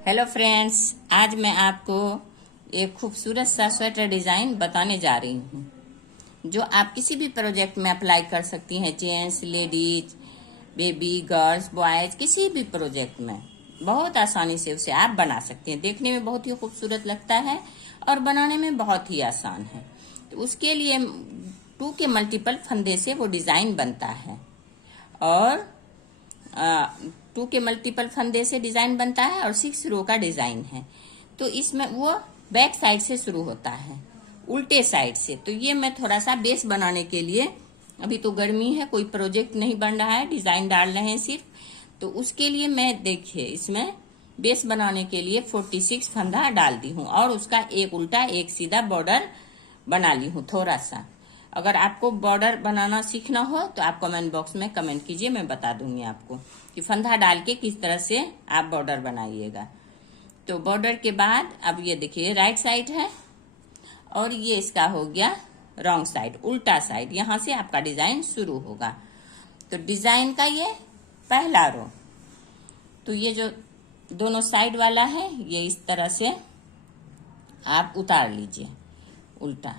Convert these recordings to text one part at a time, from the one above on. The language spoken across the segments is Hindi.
हेलो फ्रेंड्स, आज मैं आपको एक खूबसूरत सा स्वेटर डिज़ाइन बताने जा रही हूँ जो आप किसी भी प्रोजेक्ट में अप्लाई कर सकती हैं। Gents, ladies, baby, girls, boys, किसी भी प्रोजेक्ट में बहुत आसानी से उसे आप बना सकती हैं। देखने में बहुत ही खूबसूरत लगता है और बनाने में बहुत ही आसान है। तो उसके लिए 2 के मल्टीपल फंदे से वो डिज़ाइन बनता है और 2 के मल्टीपल फंदे से डिजाइन बनता है और 6 रो का डिजाइन है। तो इसमें वो बैक साइड से शुरू होता है, उल्टे साइड से। तो ये मैं थोड़ा सा बेस बनाने के लिए, अभी तो गर्मी है, कोई प्रोजेक्ट नहीं बन रहा है, डिजाइन डाल रहे हैं सिर्फ, तो उसके लिए मैं देखिए इसमें बेस बनाने के लिए 46 फंदा डाल दी हूँ और उसका एक उल्टा एक सीधा बॉर्डर बना ली हूँ थोड़ा सा। अगर आपको बॉर्डर बनाना सीखना हो तो आप कमेंट बॉक्स में कमेंट कीजिए, मैं बता दूंगी आपको कि फंदा डाल के किस तरह से आप बॉर्डर बनाइएगा। तो बॉर्डर के बाद अब ये देखिए राइट साइड है और ये इसका हो गया रॉन्ग साइड, उल्टा साइड। यहां से आपका डिजाइन शुरू होगा। तो डिजाइन का ये पहला रो, तो ये जो दोनों साइड वाला है ये इस तरह से आप उतार लीजिए उल्टा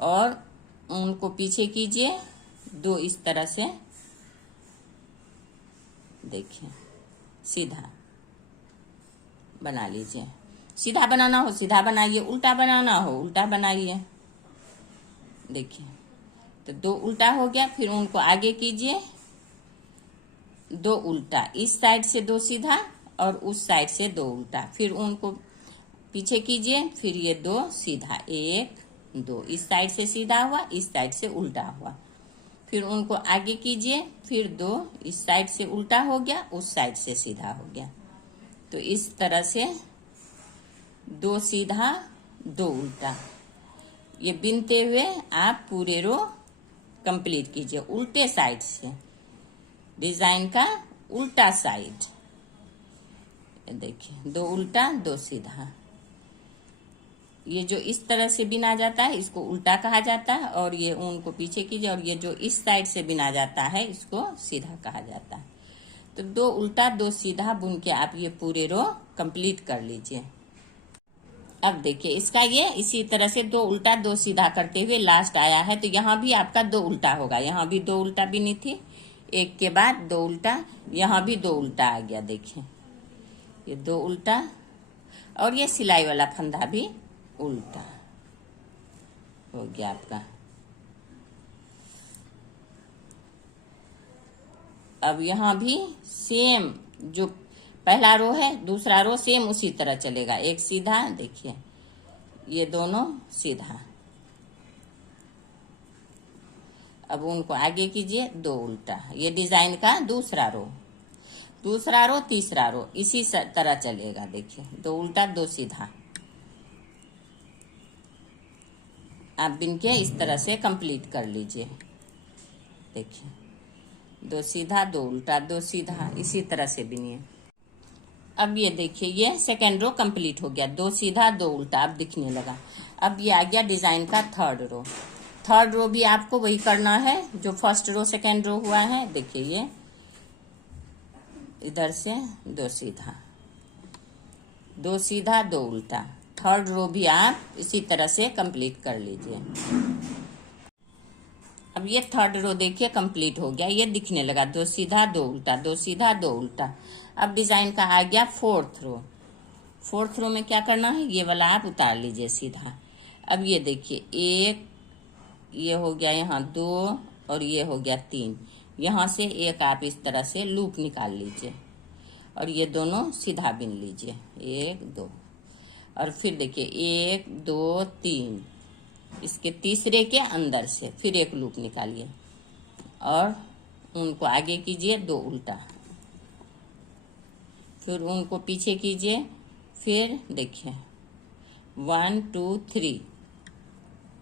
और उनको पीछे कीजिए, 2 इस तरह से देखिए सीधा बना लीजिए। सीधा बनाना हो सीधा बनाइए, उल्टा बनाना हो उल्टा बनाइए। देखिए तो 2 उल्टा हो गया, फिर उनको आगे कीजिए, 2 उल्टा, इस साइड से 2 सीधा और उस साइड से 2 उल्टा, फिर उनको पीछे कीजिए, फिर ये 2 सीधा, 1 2, इस साइड से सीधा हुआ, इस साइड से उल्टा हुआ, फिर उनको आगे कीजिए, फिर 2 इस साइड से उल्टा हो गया, उस साइड से सीधा हो गया। तो इस तरह से 2 सीधा 2 उल्टा, ये बिनते हुए आप पूरे रो कंप्लीट कीजिए उल्टे साइड से, डिजाइन का उल्टा साइड। देखिए 2 उल्टा 2 सीधा, ये जो इस तरह से बिना जाता है इसको उल्टा कहा जाता है और ये ऊन को पीछे कीजिए, और ये जो इस साइड से बिना जाता है इसको सीधा कहा जाता है। तो 2 उल्टा 2 सीधा बुन के आप ये पूरे रो कंप्लीट कर लीजिए। अब देखिए इसका ये इसी तरह से 2 उल्टा 2 सीधा करते हुए लास्ट आया है। तो यहाँ भी आपका 2 उल्टा होगा, यहाँ भी 2 उल्टा बिनी थी, एक के बाद 2 उल्टा, यहाँ भी 2 उल्टा आ गया। देखिए ये 2 उल्टा और ये सिलाई वाला फंदा भी उल्टा हो गया आपका। अब यहाँ भी सेम, जो पहला रो है दूसरा रो सेम उसी तरह चलेगा, एक सीधा, देखिए ये दोनों सीधा। अब उनको आगे कीजिए, 2 उल्टा, ये डिजाइन का दूसरा रो तीसरा रो इसी तरह चलेगा। देखिए 2 उल्टा 2 सीधा, आप बिन के इस तरह से कंप्लीट कर लीजिए। देखिए 2 सीधा 2 उल्टा 2 सीधा, इसी तरह से बिनिए। अब ये देखिए ये सेकेंड रो कंप्लीट हो गया, 2 सीधा 2 उल्टा अब दिखने लगा। अब ये आ गया डिजाइन का थर्ड रो भी आपको वही करना है जो फर्स्ट रो सेकेंड रो हुआ है। देखिए ये इधर से 2 सीधा 2 सीधा 2 उल्टा, थर्ड रो भी आप इसी तरह से कंप्लीट कर लीजिए। अब ये थर्ड रो देखिए कंप्लीट हो गया, ये दिखने लगा 2 सीधा 2 उल्टा 2 सीधा 2 उल्टा। अब डिजाइन का आ गया फोर्थ रो में क्या करना है, ये वाला आप उतार लीजिए सीधा। अब ये देखिए एक, ये हो गया यहाँ 2 और ये हो गया 3, यहाँ से एक आप इस तरह से लूप निकाल लीजिए और ये दोनों सीधा बिन लीजिए, 1 2, और फिर देखिए 1 2 3, इसके तीसरे के अंदर से फिर एक लूप निकालिए और उनको आगे कीजिए, 2 उल्टा, फिर उनको पीछे कीजिए, फिर देखिए 1 2 3,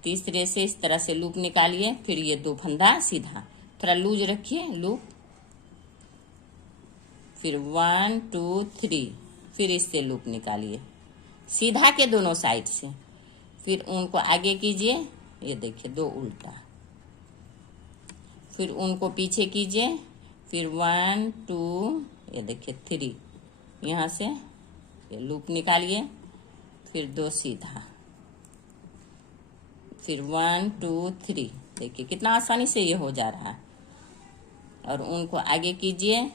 तीसरे से इस तरह से लूप निकालिए, फिर ये 2 फंदा सीधा, थोड़ा लूज रखिए लूप, फिर 1 2 3, फिर इससे लूप निकालिए सीधा के दोनों साइड से, फिर उनको आगे कीजिए, ये देखिए 2 उल्टा, फिर उनको पीछे कीजिए, फिर 1 2, ये देखिए 3, यहाँ से देखिए लूप निकालिए, फिर 2 सीधा, फिर 1 2 3। देखिए कितना आसानी से ये हो जा रहा है। और उनको आगे कीजिए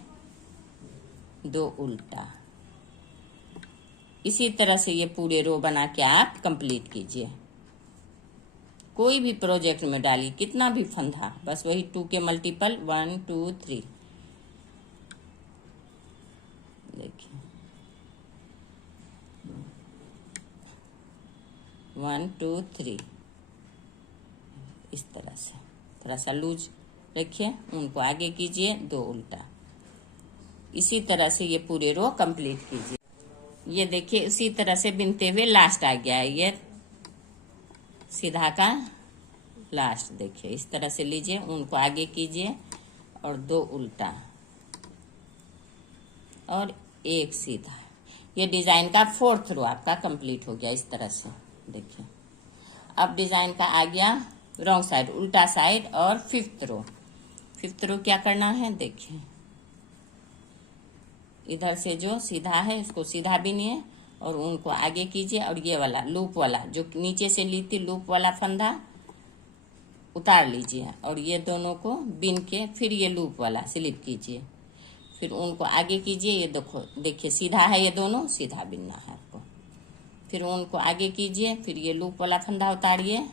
2 उल्टा। इसी तरह से ये पूरे रो बना के आप कंप्लीट कीजिए। कोई भी प्रोजेक्ट में डालिए, कितना भी फंदा, बस वही 2 के मल्टीपल 1 2 3। देखिए 1 2 3 इस तरह से थोड़ा सा लूज रखिए, उनको आगे कीजिए 2 उल्टा। इसी तरह से ये पूरे रो कंप्लीट कीजिए। ये देखिए इसी तरह से बिनते हुए लास्ट आ गया है, ये सीधा का लास्ट। देखिए इस तरह से लीजिए, उनको आगे कीजिए और 2 उल्टा और 1 सीधा। ये डिजाइन का 4th रो आपका कंप्लीट हो गया इस तरह से। देखिए अब डिजाइन का आ गया रॉन्ग साइड, उल्टा साइड और 5th रो। 5th रो क्या करना है, देखिए इधर से जो सीधा है उसको सीधा बीनिए और उनको आगे कीजिए और ये वाला लूप वाला जो नीचे से ली थी लूप वाला फंदा उतार लीजिए और ये दोनों को बीन के फिर ये लूप वाला स्लिप कीजिए, फिर उनको आगे कीजिए। ये देखो देखिए सीधा है, ये दोनों सीधा बीनना है आपको। फिर उनको आगे कीजिए, फिर ये लूप वाला फंदा उतारिए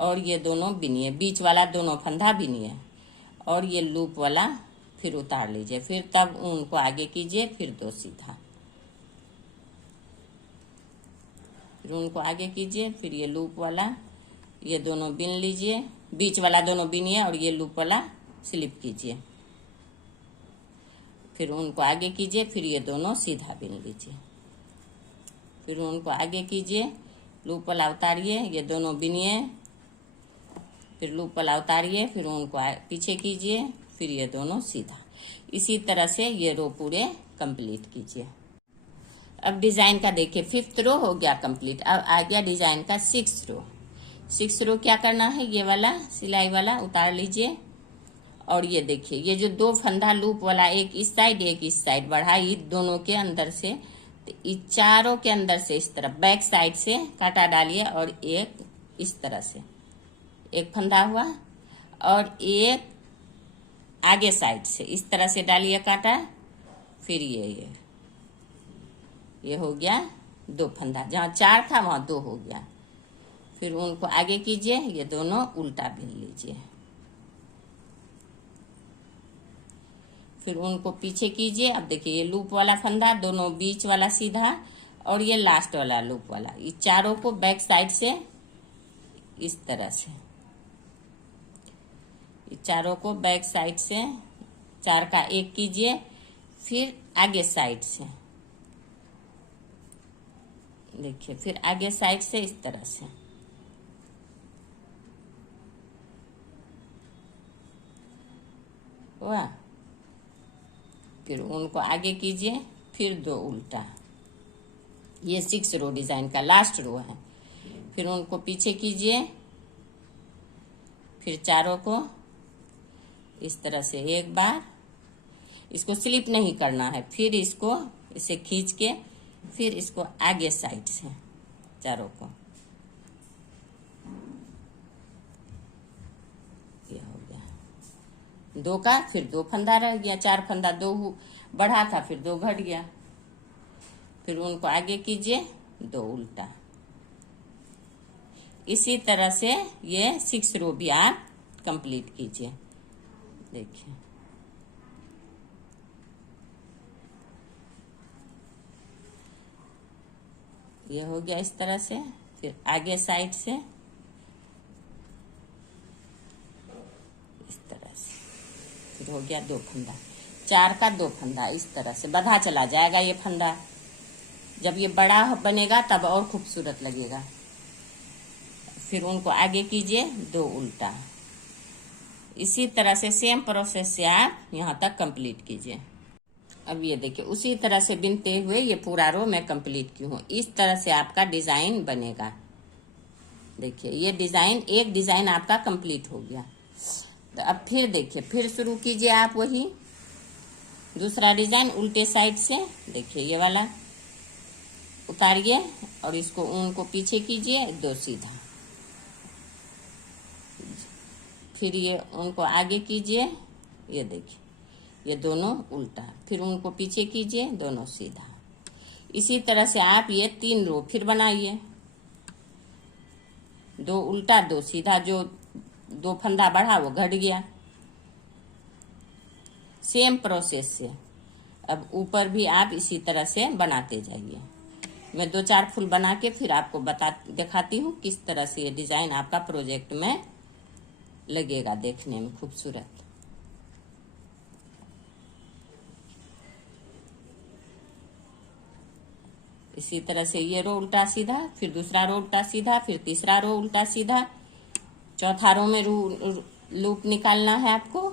और ये दोनों बीनिए, बीच वाला दोनों फंदा बीनिए और ये लूप वाला फिर उतार लीजिए। फिर तब उनको आगे कीजिए, फिर 2 सीधा, फिर उनको आगे कीजिए, फिर ये लूप वाला ये दोनों बीन लीजिए, बीच वाला दोनों बीनिए और ये लूप वाला स्लिप कीजिए। फिर उनको आगे कीजिए, फिर ये दोनों सीधा बीन लीजिए, फिर उनको आगे कीजिए, लूप वाला उतारिए, ये दोनों बीनिए, फिर लूप वाला उतारिए, फिर उनको पीछे कीजिए, फिर ये दोनों सीधा। इसी तरह से ये रो पूरे कंप्लीट कीजिए। अब डिजाइन का देखिए 5th रो हो गया कंप्लीट। अब आ गया डिजाइन का 6th रो। 6th रो क्या करना है, ये वाला सिलाई वाला उतार लीजिए और ये देखिए ये जो 2 फंदा लूप वाला एक इस साइड एक इस साइड बढ़ाई दोनों के अंदर से, तो इस चारों के अंदर से इस तरफ बैक साइड से कांटा डालिए और एक इस तरह से एक फंदा हुआ और एक आगे साइड से इस तरह से डालिए कांटा, फिर ये हो गया 2 फंदा, जहां 4 था वहां 2 हो गया। फिर उनको आगे कीजिए, ये दोनों उल्टा बीन लीजिए, फिर उनको पीछे कीजिए। अब देखिए ये लूप वाला फंदा दोनों बीच वाला सीधा और ये लास्ट वाला लूप वाला, ये चारों को बैक साइड से इस तरह से, ये चारों को बैक साइड से 4 का 1 कीजिए, फिर आगे साइड से देखिए, फिर आगे साइड से इस तरह से हुआ। फिर उनको आगे कीजिए, फिर 2 उल्टा। ये 6 रो डिजाइन का लास्ट रो है। फिर उनको पीछे कीजिए, फिर चारों को इस तरह से एक बार, इसको स्लिप नहीं करना है, फिर इसको इसे खींच के फिर इसको आगे साइड से चारों को, ये हो गया 2 का, फिर 2 फंदा रह गया, 4 फंदा 2 बढ़ा था, फिर 2 घट गया। फिर उनको आगे कीजिए, 2 उल्टा। इसी तरह से ये 6 रो भी आप कंप्लीट कीजिए। देखिए ये हो गया इस तरह से, फिर आगे साइड से इस तरह से, फिर हो गया 2 फंदा, 4 का 2 फंदा इस तरह से बंधा चला जाएगा ये फंदा। जब ये बड़ा बनेगा तब और खूबसूरत लगेगा। फिर उनको आगे कीजिए, 2 उल्टा। इसी तरह से सेम प्रोसेस से आप यहाँ तक कंप्लीट कीजिए। अब ये देखिए उसी तरह से बिनते हुए ये पूरा रो मैं कंप्लीट की हूँ। इस तरह से आपका डिजाइन बनेगा। देखिए ये डिजाइन, एक डिजाइन आपका कंप्लीट हो गया। तो अब फिर देखिए, फिर शुरू कीजिए आप वही दूसरा डिजाइन उल्टे साइड से। देखिए ये वाला उतारिए और इसको ऊन को पीछे कीजिए, 2 सीधा, फिर ये ऊन को आगे कीजिए, ये देखिए ये दोनों उल्टा, फिर ऊन को पीछे कीजिए, दोनों सीधा। इसी तरह से आप ये 3 रो फिर बनाइए, 2 उल्टा 2 सीधा, जो 2 फंदा बढ़ा वो घट गया। सेम प्रोसेस से अब ऊपर भी आप इसी तरह से बनाते जाइए। मैं 2-4 फूल बना के फिर आपको दिखाती हूँ किस तरह से ये डिजाइन आपका प्रोजेक्ट में लगेगा, देखने में खूबसूरत। इसी तरह से ये रो उल्टा सीधा, फिर दूसरा रो उल्टा सीधा, फिर तीसरा रो उल्टा सीधा, चौथा रो में लूप निकालना है आपको,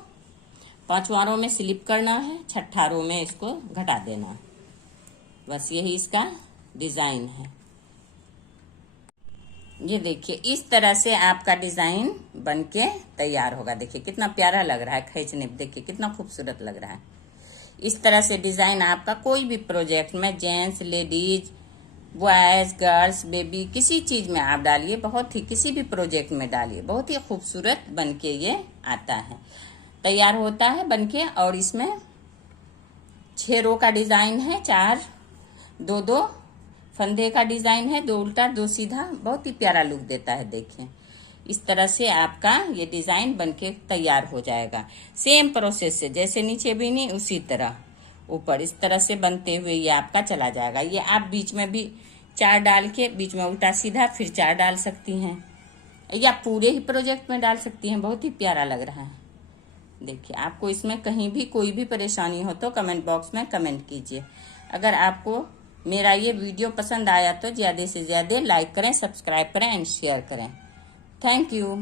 5वां रो में स्लिप करना है, 6ठा रो में इसको घटा देना। बस यही इसका डिजाइन है। ये देखिए इस तरह से आपका डिजाइन बनके तैयार होगा। देखिए कितना प्यारा लग रहा है खींचने, देखिए कितना खूबसूरत लग रहा है। इस तरह से डिजाइन आपका कोई भी प्रोजेक्ट में, gents, ladies, boys, girls, baby, किसी चीज में आप डालिए, बहुत ही किसी भी प्रोजेक्ट में डालिए, बहुत ही खूबसूरत बनके ये आता है, तैयार होता है बनके। और इसमें 6 रो का डिजाइन है, 4 2-2 फंदे का डिजाइन है, 2 उल्टा 2 सीधा, बहुत ही प्यारा लुक देता है। देखिए इस तरह से आपका ये डिजाइन बनके तैयार हो जाएगा। सेम प्रोसेस से जैसे नीचे बीनी उसी तरह ऊपर इस तरह से बनते हुए ये आपका चला जाएगा। ये आप बीच में भी 4 डाल के बीच में उल्टा सीधा फिर 4 डाल सकती हैं, या पूरे ही प्रोजेक्ट में डाल सकती हैं। बहुत ही प्यारा लग रहा है। देखिए आपको इसमें कहीं भी कोई भी परेशानी हो तो कमेंट बॉक्स में कमेंट कीजिए। अगर आपको मेरा ये वीडियो पसंद आया तो ज़्यादा से ज़्यादा लाइक करें, सब्सक्राइब करें एंड शेयर करें। Thank you.